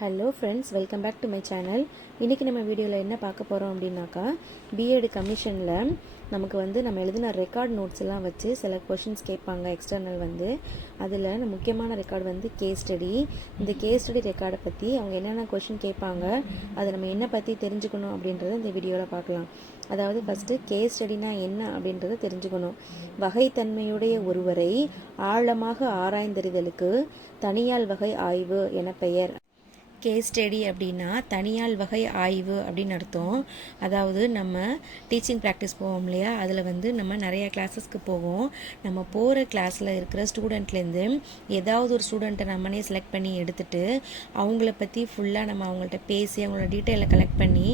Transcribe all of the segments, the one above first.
Hello friends, welcome back to my channel. இன்றைக்கி நம்ம வீடியோவில் என்ன பார்க்க போகிறோம் அப்படின்னாக்கா, பிஎட் கமிஷனில் நமக்கு நம்ம எழுதின ரெக்கார்ட் நோட்ஸ் எல்லாம் வச்சு சில கொஷின்ஸ் கேட்பாங்க எக்ஸ்டர்னல். அதில் முக்கியமான ரெக்கார்டு கேஸ் ஸ்டடி. இந்த கேஸ் ஸ்டடி ரெக்கார்டை பற்றி அவங்க என்னென்ன கொஷின் கேட்பாங்க, அதை நம்ம என்ன பற்றி தெரிஞ்சுக்கணும் அப்படின்றத இந்த வீடியோவில் பார்க்கலாம். அதாவது ஃபஸ்ட்டு கேஸ் ஸ்டடினா என்ன அப்படின்றத தெரிஞ்சுக்கணும். வகைத்தன்மையுடைய ஒருவரை ஆழமாக ஆராய்ந்தறிதலுக்கு தனியால் வகை ஆய்வு என பெயர். கேஸ் ஸ்டடி அப்படின்னா தனியால் வகை ஆய்வு அப்படின்னு அர்த்தம். அதாவது நம்ம டீச்சிங் ப்ராக்டிஸ் போவோம் இல்லையா, அதில் நம்ம நிறைய கிளாஸஸ்க்கு போவோம். நம்ம போகிற கிளாஸில் இருக்கிற ஸ்டூடெண்ட்லேருந்து ஏதாவது ஒரு ஸ்டூடெண்ட்டை நம்மனே செலக்ட் பண்ணி எடுத்துகிட்டு அவங்கள பற்றி ஃபுல்லாக நம்ம அவங்கள்ட்ட பேசி அவங்களோட டீட்டெயிலை கலெக்ட் பண்ணி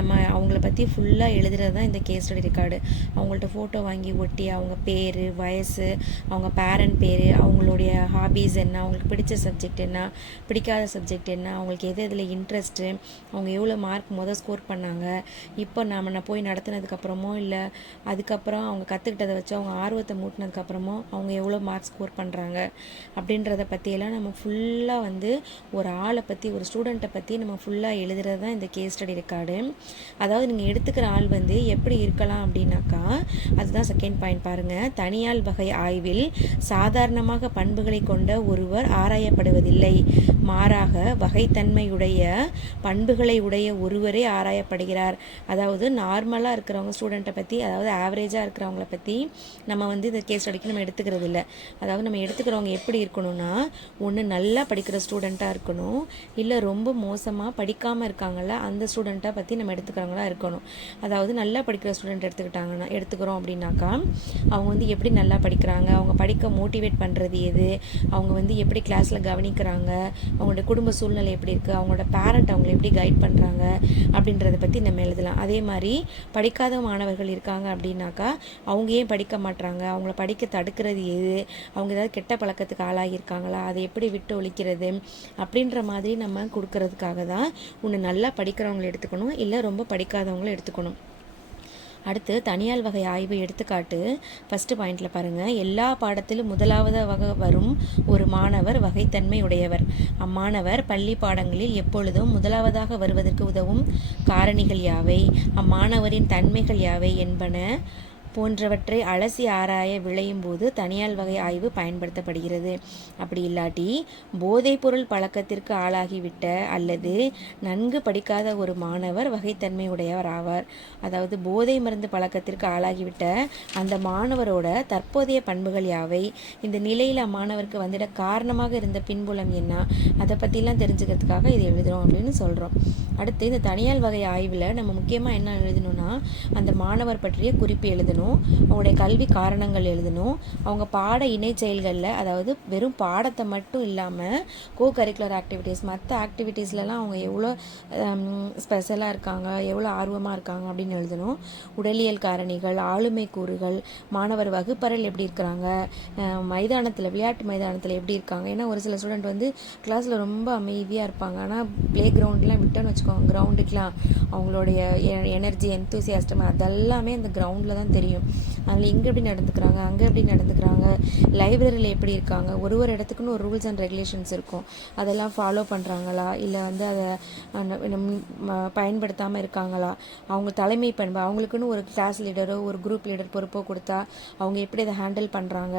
நம்ம அவங்கள பற்றி ஃபுல்லாக எழுதுறது தான் இந்த கேஸ் ஸ்டடி ரெக்கார்டு. அவங்கள்ட்ட ஃபோட்டோ வாங்கி ஒட்டி அவங்க பேர், வயசு, அவங்க பேரண்ட் பேர், அவங்களுடைய ஹாபீஸ் என்ன, அவங்களுக்கு பிடிச்ச சப்ஜெக்ட் என்ன, பிடிக்காத சப்ஜெக்ட் என்ன, அவங்களுக்கு எது இதில் இன்ட்ரெஸ்ட்டு, அவங்க எவ்வளோ மார்க் ஸ்கோர் பண்ணாங்க, இப்போ நான் போய் நடத்தினதுக்கப்புறமோ இல்லை அதுக்கப்புறம் அவங்க கற்றுக்கிட்டதை வச்சு அவங்க ஆர்வத்தை மூட்டினதுக்கப்புறமோ அவங்க எவ்வளோ மார்க் ஸ்கோர் பண்ணுறாங்க அப்படின்றத பற்றியெல்லாம் நம்ம ஃபுல்லாக ஒரு ஆளை பற்றி, ஒரு ஸ்டூடெண்ட்டை பற்றி நம்ம ஃபுல்லாக எழுதுறது தான் இந்த கேஸ் ஸ்டடி ரெக்கார்டு. அதாவது நீங்கள் எடுத்துக்கிற ஆள் எப்படி இருக்கலாம் அப்படின்னாக்கா, அதுதான் செகண்ட் பாயிண்ட் பாருங்கள். தனியால் வகை ஆய்வில் சாதாரணமாக பண்புகளை கொண்ட ஒருவர் ஆராயப்படுவதில்லை, மாறாக வகைத்தன்மையுடைய பண்புகளை உடைய ஒருவரே ஆராயப்படுகிறார். அதாவது நார்மலாக இருக்கிறவங்க ஸ்டூடெண்ட்டை பற்றி, அதாவது ஆவரேஜாக இருக்கிறவங்கள பற்றி நம்ம இந்த கேஸ் ஸ்டடிக்கு நம்ம எடுத்துக்கிறது இல்லை. அதாவது நம்ம எடுத்துக்கிறவங்க எப்படி இருக்கணும்னா, ஒன்று நல்லா படிக்கிற ஸ்டூடெண்ட்டாக இருக்கணும், இல்லை ரொம்ப மோசமாக படிக்காமல் இருக்காங்கள்ல அந்த ஸ்டூடெண்ட்டை பற்றி நம்ம எடுத்துக்கிறவங்களா இருக்கணும். அதாவது நல்லா படிக்கிற ஸ்டூடெண்ட் எடுத்துக்கிறோம் அப்படின்னாக்கா, அவங்க எப்படி நல்லா படிக்கிறாங்க, அவங்க படிக்க மோட்டிவேட் பண்ணுறது எது, அவங்க எப்படி கிளாஸில் கவனிக்கிறாங்க, அவங்களோட குடும்ப சூழ்நிலை எப்படி இருக்குது, அவங்களோட பேரண்ட் அவங்களை எப்படி கைட் பண்ணுறாங்க அப்படின்றத பற்றி நம்ம எழுதலாம். அதே மாதிரி படிக்காத மாணவர்கள் இருக்காங்க அப்படின்னாக்கா, அவங்க ஏன் படிக்க மாட்றாங்க, அவங்கள படிக்க தடுக்கிறது எது, அவங்க ஏதாவது கெட்ட பழக்கத்துக்கு ஆளாகியிருக்காங்களா, அதை எப்படி விட்டு ஒழிக்கிறது அப்படின்ற மாதிரி நம்ம கொடுக்கறதுக்காக தான் ஒன்று நல்லா படிக்கிறவங்களை எடுத்துக்கணும், இல்லை ரொம்ப படிக்காதவங்களை எடுத்துக்கணும். அடுத்து தனியால் வகை ஆய்வு எடுத்துக்காட்டு. ஃபஸ்ட்டு பாயிண்டில் பாருங்கள். எல்லா பாடத்திலும் முதலாவதாக வரும் ஒரு மாணவர் வகைத்தன்மை உடையவர். அம்மாணவர் பள்ளி பாடங்களில் எப்பொழுதும் முதலாவதாக வருவதற்கு உதவும் காரணிகள் யாவை, அம்மாணவரின் தன்மைகள் யாவை என்பன போன்றவற்றை அலசி ஆராய விளையும் போது தனியால் வகை ஆய்வு பயன்படுத்தப்படுகிறது. அப்படி இல்லாட்டி போதைப்பொருள் பழக்கத்திற்கு ஆளாகிவிட்ட அல்லது நன்கு படிக்காத ஒரு மாணவர் வகைத்தன்மை உடையவர் ஆவார். அதாவது போதை மருந்து பழக்கத்திற்கு ஆளாகிவிட்ட அந்த மாணவரோட தற்போதைய பண்புகள் யாவை, இந்த நிலையில் அம்மாணவருக்கு வந்துட காரணமாக இருந்த பின்புலம் என்ன, அதை பற்றிலாம் தெரிஞ்சுக்கிறதுக்காக இது எழுதுகிறோம் அப்படின்னு சொல்கிறோம். அடுத்து இந்த தனியால் வகை ஆய்வில் நம்ம முக்கியமாக என்ன எழுதணும்னா, அந்த மாணவர் பற்றிய குறிப்பு எழுதணும், அவங்களுடைய கல்வி காரணங்கள் எழுதணும், அவங்க பாட இணை செயல்களில், அதாவது வெறும் பாடத்தை மட்டும் இல்லாமல் கோ கரிக்குலர் ஆக்டிவிட்டீஸ், மற்ற ஆக்டிவிட்டீஸ்லலாம் அவங்க எவ்வளோ ஸ்பெஷலாக இருக்காங்க, எவ்வளோ ஆர்வமாக இருக்காங்க அப்படின்னு எழுதணும். உடலியல் காரணிகள், ஆளுமை கூறுகள், மாணவர் வகுப்பறையில் எப்படி இருக்கிறாங்க, மைதானத்தில், விளையாட்டு மைதானத்தில் எப்படி இருக்காங்க. ஏன்னா ஒரு சில ஸ்டூடெண்ட் கிளாஸில் ரொம்ப அமைதியாக இருப்பாங்க, ஆனால் ப்ளே கிரவுண்ட்லாம் விட்டோன்னு வச்சுக்கோங்க, கிரவுண்டுக்கெலாம் அவங்களுடைய எனர்ஜி, எந்தூசியாஸ்டம் அதெல்லாமே அந்த கிரவுண்டில் தான் தெரியும். அதில் இங்கே எப்படி நடந்துக்கிறாங்க, அங்கே எப்படி நடந்துக்கிறாங்க, லைப்ரரியில் எப்படி இருக்காங்க, ஒரு இடத்துக்குன்னு ஒரு ரூல்ஸ் அண்ட் ரெகுலேஷன்ஸ் இருக்கும், அதெல்லாம் ஃபாலோ பண்ணுறாங்களா, இல்லை அதை பயன்படுத்தாமல் இருக்காங்களா, அவங்க தலைமை பண்பு, அவங்களுக்குன்னு ஒரு கிளாஸ் லீடரோ ஒரு குரூப் லீடர் பொறுப்போ கொடுத்தா அவங்க எப்படி அதை ஹேண்டில் பண்ணுறாங்க,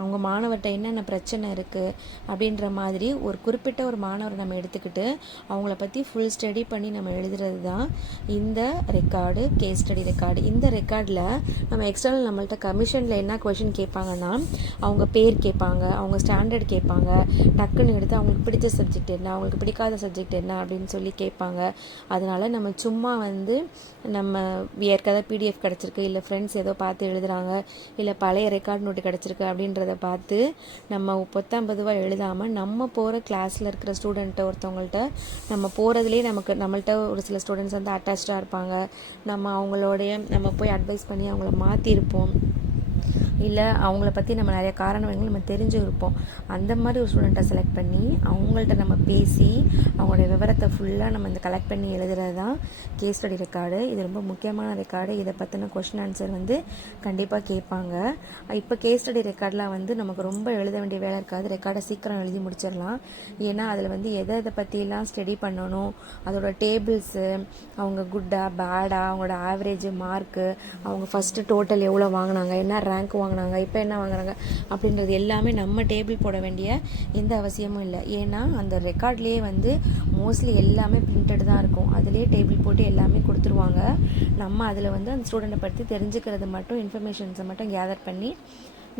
அவங்க மாணவர்கிட்ட என்னென்ன பிரச்சனை இருக்குது அப்படின்ற மாதிரி ஒரு குறிப்பிட்ட ஒரு மாணவரை நம்ம எடுத்துக்கிட்டு அவங்கள பற்றி ஃபுல் ஸ்டடி பண்ணி நம்ம எழுதுறது தான் இந்த ரெக்கார்டு, கேஸ் ஸ்டடி ரெக்கார்டு. இந்த ரெக்கார்டில் நம்ம எக்ஸ்டர்னல் நம்மள்ட்ட கமிஷனில் என்ன கொஷின் கேட்பாங்கன்னா, அவங்க பேர் கேட்பாங்க, அவங்க ஸ்டாண்டர்ட் கேட்பாங்க, டக்குன்னு எடுத்து அவங்களுக்கு பிடிச்ச சப்ஜெக்ட் என்ன, அவங்களுக்கு பிடிக்காத சப்ஜெக்ட் என்ன அப்படின்னு சொல்லி கேட்பாங்க. அதனால் நம்ம சும்மா நம்ம ஏற்கனவே பிடிஎஃப் கிடச்சிருக்கு, இல்லை ஃப்ரெண்ட்ஸ் ஏதோ பார்த்து எழுதுகிறாங்க, இல்லை பழைய ரெக்கார்ட் நோட்டு கிடச்சிருக்கு அப்படின்றத பார்த்து நம்ம பொத்தாம்பதுவாக எழுதாமல் நம்ம போகிற கிளாஸில் இருக்கிற ஸ்டூடெண்ட்டை ஒருத்தவங்கள்ட்ட நம்ம போகிறதுலேயே நம்மள்ட்ட ஒரு சில ஸ்டூடெண்ட்ஸ் அட்டாச்சாக இருப்பாங்க, நம்ம அவங்களோடைய நம்ம போய் அட்வைஸ் பண்ணி அவங்கள மாற்றிருப்போம். இல்லை அவங்கள பற்றி நம்ம நிறைய காரணங்கள் நம்ம தெரிஞ்சு இருப்போம். அந்த மாதிரி ஒரு ஸ்டூடெண்ட்டை செலக்ட் பண்ணி அவங்கள்ட்ட நம்ம பேசி அவங்களோட விவரத்தை ஃபுல்லாக நம்ம இந்த கலெக்ட் பண்ணி எழுதுறது தான் கேஸ் ஸ்டடி ரெக்கார்டு. இது ரொம்ப முக்கியமான ரெக்கார்டு. இதை பற்றின கொஷின் ஆன்சர் வந்து கண்டிப்பாக கேட்பாங்க. இப்போ கேஸ் ஸ்டடி ரெக்கார்ட்லாம் வந்து நமக்கு ரொம்ப எழுத வேண்டிய வேலை இருக்காது. ரெக்கார்டை சீக்கிரம் எழுதி முடிச்சிடலாம். ஏன்னா அதில் வந்து எதை பற்றிலாம் ஸ்டடி பண்ணணும், அதோட டேபிள்ஸு, அவங்க குட்டா பேடா, அவங்களோட ஆவரேஜ் மார்க்கு, அவங்க ஃபஸ்ட்டு டோட்டல் எவ்வளோ வாங்கினாங்க, என்ன ரேங்க் வாங்கினாங்க, இப்போ என்ன வாங்குறாங்க அப்படின்றது எல்லாமே நம்ம டேபிள் போட வேண்டிய எந்த அவசியமும் இல்லை. ஏன்னா அந்த ரெக்கார்ட்லேயே வந்து மோஸ்ட்லி எல்லாமே பிரிண்டட் தான் இருக்கும். அதிலே டேபிள் போட்டு எல்லாமே கொடுத்துருவாங்க. நம்ம அதில் வந்து அந்த ஸ்டூடெண்ட்டை பற்றி தெரிஞ்சுக்கிறது மட்டும், இன்ஃபர்மேஷன்ஸை மட்டும் கேதர் பண்ணி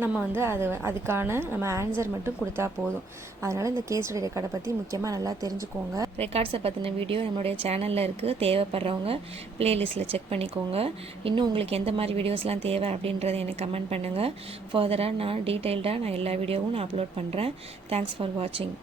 நம்ம வந்து அதுக்கான நம்ம ஆன்சர் மட்டும் கொடுத்தா போதும். அதனால் இந்த கேஸ் ஸ்டடி ரெக்கார்டை பற்றி முக்கியமாக நல்லா தெரிஞ்சுக்கோங்க. ரெக்கார்ட்ஸை பற்றின வீடியோ நம்மளுடைய சேனலில் இருக்குது. தேவைப்படுறவங்க ப்ளேலிஸ்ட்டில் செக் பண்ணிக்கோங்க. இன்னும் உங்களுக்கு எந்த மாதிரி வீடியோஸ்லாம் தேவை அப்படின்றத எனக்கு கமெண்ட் பண்ணுங்கள். ஃபர்தராக நான் டீட்டெயில்டாக எல்லா வீடியோவும் நான் அப்லோட் பண்ணுறேன். தேங்க்ஸ் ஃபார் வாட்சிங்.